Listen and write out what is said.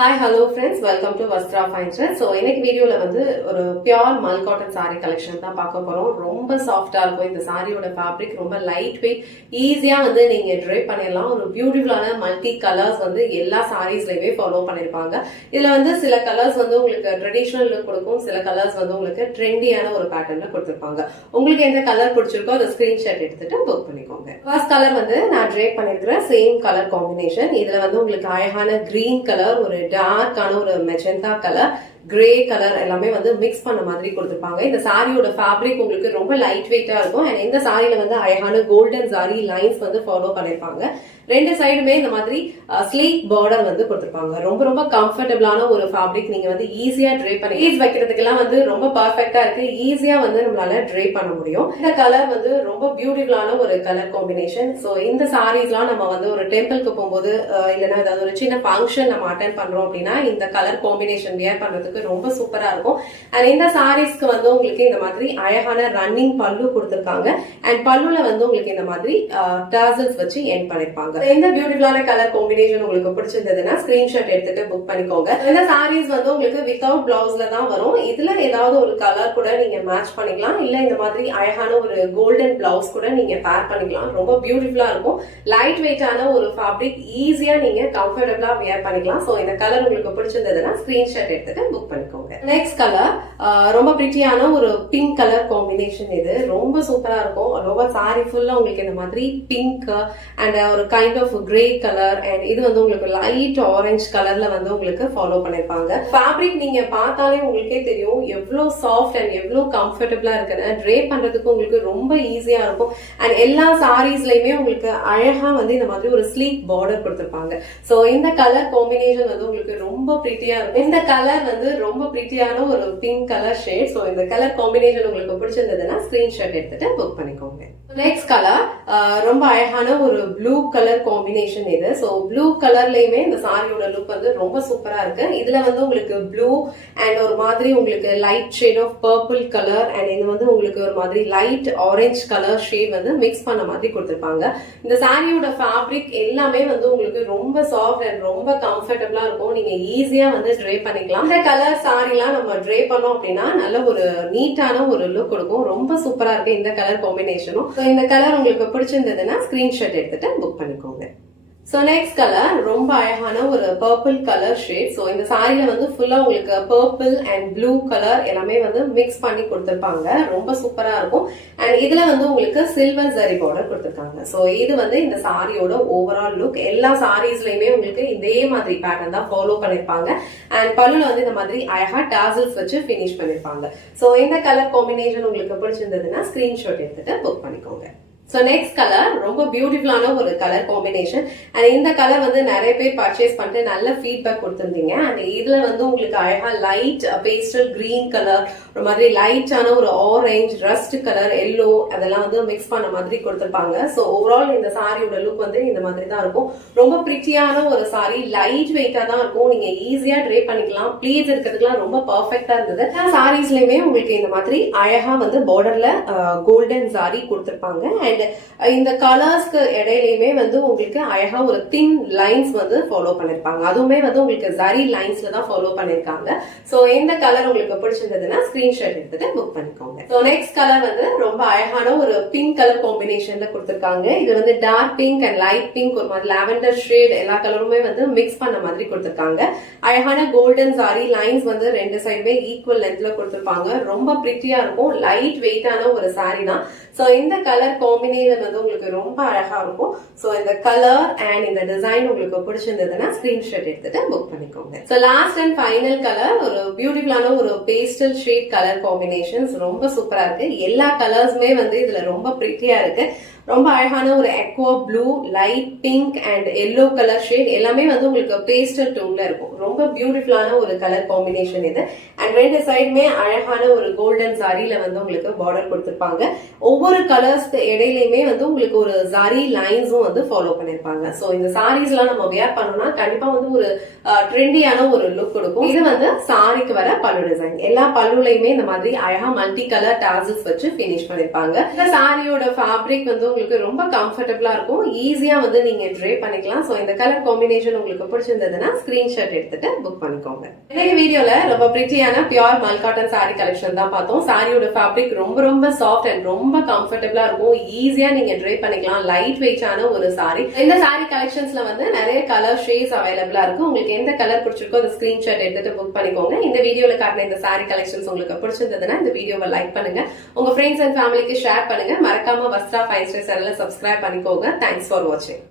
Hi, hello friends. Welcome to Vastra Fine Thread. So, இன்னைக்கு வீடியோல வந்து ஒரு பியூர் மல் காட்டன் saree கலெக்ஷன் தான் பார்க்க போறோம். ரொம்ப சாஃப்ட்டா இருக்கும். இந்த சாரியோட ஃபேப்ரிக் ரொம்ப லைட் வெயிட், ஈஸியா வந்து நீங்க ட்ரை பண்ணிடலாம். ஒரு பியூட்டிஃபுல்லான மல்டி கலர்ஸ் வந்து எல்லா சாரீஸ்லயுமே ஃபாலோ பண்ணிருப்பாங்க. இதுல வந்து சில கலர்ஸ் வந்து உங்களுக்கு ட்ரெடிஷனல் லுக் கொடுக்கும், சில கலர்ஸ் வந்து உங்களுக்கு ட்ரெண்டியான ஒரு பேட்டர்ன்ல கொடுத்திருப்பாங்க. உங்களுக்கு எந்த கலர் பிடிச்சிருக்கோ அதை ஸ்கிரீன்ஷாட் எடுத்துட்டு புக் பண்ணிக்கோங்க. ஃபர்ஸ்ட் கலர் வந்து நான் ட்ரை பண்ணிருக்கிறேன் சேம் கலர் காம்பினேஷன். இதுல வந்து உங்களுக்கு அழகான கிரீன் கலர், ஒரு டார்க்கான ஒரு மெஜந்தா கலர், கிரே கலர் எல்லாமே வந்து மிக்ஸ் பண்ண மாதிரி கொடுத்திருப்பாங்க. இந்த சாரியோட ஃபேப்ரிக் உங்களுக்கு ரொம்ப லைட் வெயிட்டா இருக்கும். அண்ட் இந்த சாரியில வந்து அழகான கோல்டன் சாரி லைன்ஸ் வந்து ஃபாலோ பண்ணிருப்பாங்க. ரெண்டு சைடுமே இந்த மாதிரி ஸ்லீக் பார்டர் வந்து கொடுத்திருப்பாங்க. ரொம்ப ரொம்ப கம்ஃபர்டபிளான ஒரு ஃபேப்ரிக். நீங்க வந்து ஈஸியா ட்ரை பண்ணி ஈஸ் வைக்கிறதுக்கெல்லாம் வந்து ரொம்ப பர்ஃபெக்டா இருக்கு. ஈஸியா வந்து நம்மளால ட்ரை பண்ண முடியும். இந்த கலர் வந்து ரொம்ப பியூட்டிஃபுல்லான ஒரு கலர் காம்பினேஷன். சோ இந்த சாரீஸ்லாம் நம்ம வந்து ஒரு டெம்பிளுக்கு போகும்போது இல்லைன்னா ஏதாவது ஒரு சின்ன ஃபங்க்ஷன் நம்ம அட்டென்ட் பண்றோம் அப்படின்னா இந்த கலர் காம்பினேஷன் வியர் பண்றதுக்கு ரொம்ப சூப்பரா இருக்கும். அண்ட் இந்த சாரீஸ்க்கு வந்து உங்களுக்கு இந்த மாதிரி அழகான ரன்னிங் பல்லு கொடுத்திருக்காங்க. அண்ட் பல்லுல வந்து உங்களுக்கு இந்த மாதிரி டாசல்ஸ் வச்சு எண்ட் பண்ணிருப்பாங்க. இந்த பியூட்டிஃபுல்லான கலர் காம்பினேஷன் உங்களுக்கு பிடிச்சிருந்ததுன்னா ஸ்கிரீன்ஷாட் எடுத்துட்டு புக் பண்ணிக்கோங்க. இந்த சாரீஸ் வந்து உங்களுக்கு வித்தவுட் பிளவுஸ்ல தான் வரும். இதுல ஏதாவது ஒரு கலர் கூட நீங்க மேட்ச் பண்ணிக்கலாம், இல்ல இந்த மாதிரி அழகான ஒரு கோல்டன் பிளவுஸ் கூட நீங்க பேர் பண்ணிக்கலாம். ரொம்ப பியூட்டிஃபுல்லா இருக்கும். லைட் வெயிட்டான ஒரு ஃபேப்ரிக், ஈஸியா நீங்க கம்ஃபர்டபிளா வியர் பண்ணிக்கலாம். சோ இந்த கலர் உங்களுக்கு பிடிச்சிருந்ததுன்னா ஸ்கிரீன்ஷாட் எடுத்துட்டு புக் பண்ணிக்கோங்க. நெக்ஸ்ட் கலர் ரொம்ப பிரிட்டியான ஒரு பிங்க் கலர் காம்பினேஷன். இது ரொம்ப சூப்பரா இருக்கும். ரொம்ப சாரி ஃபுல்லா உங்களுக்கு இந்த மாதிரி பிங்க் அண்ட் ஒரு kind of grey colour, and இது வந்து உங்களுக்கு லைட் ஆரஞ்சு கலர்ல வந்து உங்களுக்கு ஃபாலோ பண்ணிருப்பாங்க. ஃபேப்ரிக் நீங்க பார்த்தாலே உங்களுக்கே தெரியும் எவ்வளவு சாஃப்ட் அண்ட் எவ்வளவு கம்ஃபர்டபிளா இருக்குன்னு. ட்ரே பண்றதுக்கு உங்களுக்கு ரொம்ப ஈஸியா இருக்கும். அண்ட் எல்லா சாரீஸ்லயுமே உங்களுக்கு அழகா வந்து இந்த மாதிரி ஒரு ஸ்லீக் பார்டர் கொடுத்திருப்பாங்க. சோ இந்த கலர் காம்பினேஷன் வந்து உங்களுக்கு ரொம்ப பிரிட்டியா இருக்கும். இந்த கலர் வந்து ரொம்ப பிரிட்டியான ஒரு பிங்க் கலர் ஷேட். சோ இந்த கலர் காம்பினேஷன் உங்களுக்கு பிடிச்சிருந்ததுன்னா ஸ்கிரீன்ஷாட் எடுத்துட்டு புக் பண்ணிக்கோங்க. நெக்ஸ்ட் கலர் ரொம்ப அழகான ஒரு ப்ளூ கலர் காம்பினேஷன் இது. சோ ப்ளூ கலர்லயுமே இந்த சாரியோட லுக் வந்து ரொம்ப சூப்பரா இருக்கு. இதுல வந்து உங்களுக்கு ப்ளூ அண்ட் ஒரு மாதிரி உங்களுக்கு light shade of purple colour, and இது வந்து உங்களுக்கு ஒரு மாதிரி லைட் ஆரஞ்சு கலர் ஷேட் வந்து மிக்ஸ் பண்ண மாதிரி கொடுத்திருப்பாங்க. இந்த சாரியோட ஃபேப்ரிக் எல்லாமே வந்து உங்களுக்கு ரொம்ப சாஃப்ட் அண்ட் ரொம்ப கம்ஃபர்டபிளா இருக்கும். நீங்க ஈஸியா வந்து ட்ரை பண்ணிக்கலாம். இந்த கலர் சாரிலாம் நம்ம ட்ரை பண்ணோம் அப்படின்னா நல்ல ஒரு நீட்டான ஒரு லுக் கொடுக்கும். ரொம்ப சூப்பரா இருக்கு இந்த கலர் காம்பினேஷனும். இந்த கலர் உங்களுக்கு பிடிச்சிருந்ததுன்னா ஸ்கிரீன்ஷாட் எடுத்துட்டு புக் பண்ணிக்கோங்க. சோ நெக்ஸ்ட் கலர் ரொம்ப அழகான ஒரு பர்பிள் கலர் ஷேட். சோ இந்த சாரில வந்து ஃபுல்லா உங்களுக்கு பர்பிள் அண்ட் ப்ளூ கலர் எல்லாமே வந்து மிக்ஸ் பண்ணி கொடுத்திருப்பாங்க. ரொம்ப சூப்பரா இருக்கும். அண்ட் இதுல வந்து உங்களுக்கு சில்வர் ஜரி பார்டர் கொடுத்திருக்காங்க. சோ இது வந்து இந்த சாரியோட ஓவரால் லுக். எல்லா சாரீஸ்லயுமே உங்களுக்கு இதே மாதிரி பேட்டர்ன் தான் ஃபாலோ பண்ணிருப்பாங்க. அண்ட் பல்லுல வந்து இந்த மாதிரி அழகா டாசல்ஸ் வச்சு பினிஷ் பண்ணிருப்பாங்க. சோ இந்த கலர் காம்பினேஷன் உங்களுக்கு பிடிச்சிருந்ததுன்னா ஸ்கிரீன்ஷாட் எடுத்துட்டு புக் பண்ணிக்கோங்க. சோ நெக்ஸ்ட் கலர் ரொம்ப பியூட்டிஃபுல்லான ஒரு கலர் காம்பினேஷன். அண்ட் இந்த கலர் வந்து நிறைய பேர் பர்ச்சேஸ் பண்ணிட்டு நல்ல ஃபீட்பேக் கொடுத்திருந்தீங்க. அண்ட் இதுல வந்து உங்களுக்கு அழகா லைட் பேஸ்டல் கிரீன் கலர், ஒரு மாதிரி லைட்டான ஒரு ஆரஞ்சு, ரஸ்ட் கலர், எல்லோ அதெல்லாம் வந்து மிக்ஸ் பண்ண மாதிரி கொடுத்திருப்பாங்க. சோ ஓவரால் இந்த சாரியோட லுக் வந்து இந்த மாதிரி தான் இருக்கும். ரொம்ப பிரிட்டியான ஒரு சாரி, லைட் வெயிட்டா தான் இருக்கும். நீங்க ஈஸியா ட்ரை பண்ணிக்கலாம். ப்ளீட்ஸ் இருக்கிறதுக்குலாம் ரொம்ப பர்ஃபெக்டா இருந்தது. சாரீஸ்லயுமே உங்களுக்கு இந்த மாதிரி அழகா வந்து பார்டர்ல கோல்டன் சாரி கொடுத்திருப்பாங்க. அண்ட் இந்த கலர்ஸ்க்கு இடையிலயுமே வந்து உங்களுக்கு அழகா ஒரு தின் லைன்ஸ் வந்து ஃபாலோ பண்ணிருப்பாங்க. அதுவுமே வந்து உங்களுக்கு ஜரி லைன்ஸ்ல தான் ஃபாலோ பண்ணிருக்காங்க. சோ இந்த கலர் உங்களுக்கு பிடிச்சிருந்ததுன்னா ஸ்கிரீன்ஷாட் எடுத்துட்டு புக் பண்ணிக்கோங்க. சோ நெக்ஸ்ட் கலர் வந்து ரொம்ப அழகான ஒரு பிங்க் கலர் காம்பினேஷன்ல கொடுத்திருக்காங்க. இது வந்து dark pink and light pink, ஒரு மாதிரி லாவெண்டர் ஷேட் எல்லா கலருமே வந்து மிக்ஸ் பண்ண மாதிரி கொடுத்திருக்காங்க. அழகான கோல்டன் சாரி லைன்ஸ் வந்து ரெண்டு சைடுமே ஈக்குவல் லென்த்ல கொடுத்திருப்பாங்க. ரொம்ப பிரிட்டியா இருக்கும். லைட் வெயிட்டான ஒரு சாரி தான். சோ இந்த கலர் காம்பினேஷன் வந்து உங்களுக்கு ரொம்ப அழகா இருக்கும். சோ இந்த கலர் அண்ட் இந்த டிசைன் உங்களுக்கு பிடிச்சிருந்ததுன்னா ஸ்கிரீன்ஷாட் எடுத்துட்டு புக் பண்ணிக்கோங்க. So last and final colour ஒரு பியூட்டிஃபுல்லான ஒரு பேஸ்டல் ஷேட் கலர் காம்பினேஷன்ஸ். ரொம்ப சூப்பரா இருக்கு. எல்லா கலர்ஸுமே வந்து இதுல ரொம்ப பிரிட்டியா இருக்கு. ரொம்ப அழகான ஒரு aqua blue, light pink and yellow colour shade எல்லாமே வந்து உங்களுக்கு பேஸ்டல் டோன்ல இருக்கும். ரொம்ப பியூட்டிஃபுல்லான ஒரு கலர் காம்பினேஷன் இது. அண்ட் ரெண்டு சைடுமே அழகான ஒரு கோல்டன் சாரியில வந்து உங்களுக்கு பார்டர் கொடுத்திருப்பாங்க. ஒவ்வொரு கலர்ஸ்க்கு இடையிலயுமே வந்து உங்களுக்கு ஒரு சாரி லைன்ஸும் வந்து ஃபாலோ பண்ணிருப்பாங்க. சோ இந்த சாரீஸ் எல்லாம் நம்ம வியர் பண்ணோம்னா கண்டிப்பா வந்து ஒரு ட்ரெண்டியான ஒரு லுக் கொடுக்கும். இது வந்து சாரிக்கு வர பல்லு டிசைன். எல்லா பல்லுலையுமே இந்த மாதிரி அழகா மல்டி கலர் டாசல்ஸ் வச்சு பினிஷ் பண்ணிருப்பாங்க. இந்த சாரியோட ஃபேப்ரிக் வந்து உங்களுக்கு ரொம்ப கம்ஃபர்டபுளா இருக்கும். ஈஸியா வந்து நீங்க ட்ரே பண்ணிக்கலாம். சோ இந்த கலர் காம்பினேஷன் உங்களுக்கு பிடிச்சிருந்ததுன்னா ஸ்கிரீன்ஷாட் எடுத்துட்டு புக் பண்ணிக்கோங்க. இன்னைக்கு வீடியோல ரொம்ப பிரிட்டியான பியூர் மல் காட்டன் சாரி கலெக்ஷன் தான் பார்த்தோம். சாரியோட ஃபேப்ரிக் ரொம்ப ரொம்ப சாஃப்ட் அண்ட் ரொம்ப கம்ஃபர்டபுளா இருக்கும். ஈஸியா நீங்க ட்ரே பண்ணிக்கலாம். லைட் வெயிட்டான ஒரு சாரி. இந்த சாரி கலெக்ஷன்ஸ்ல வந்து நிறைய கலர் ஷேட்ஸ் அவைலபிளா இருக்கு. உங்களுக்கு எந்த கலர் பிடிச்சிருக்கோ அந்த ஸ்கிரீன்ஷாட் எடுத்துட்டு புக் பண்ணிக்கோங்க. இந்த வீடியோல காட்டின இந்த சாரி கலெக்ஷன்ஸ் உங்களுக்கு பிடிச்சிருந்ததுன்னா இந்த வீடியோவை லைக் பண்ணுங்க. உங்க ஃப்ரெண்ட்ஸ் அண்ட் ஃபேமிலிக்கு ஷேர் பண்ணுங்க. மறக்காம வஸ்த்ரா ஃபைன் ஸ்டார் சேனலை சப்ஸ்கிரைப் பண்ணிக்கோங்க. தேங்க்ஸ் ஃபார் வாட்சிங்.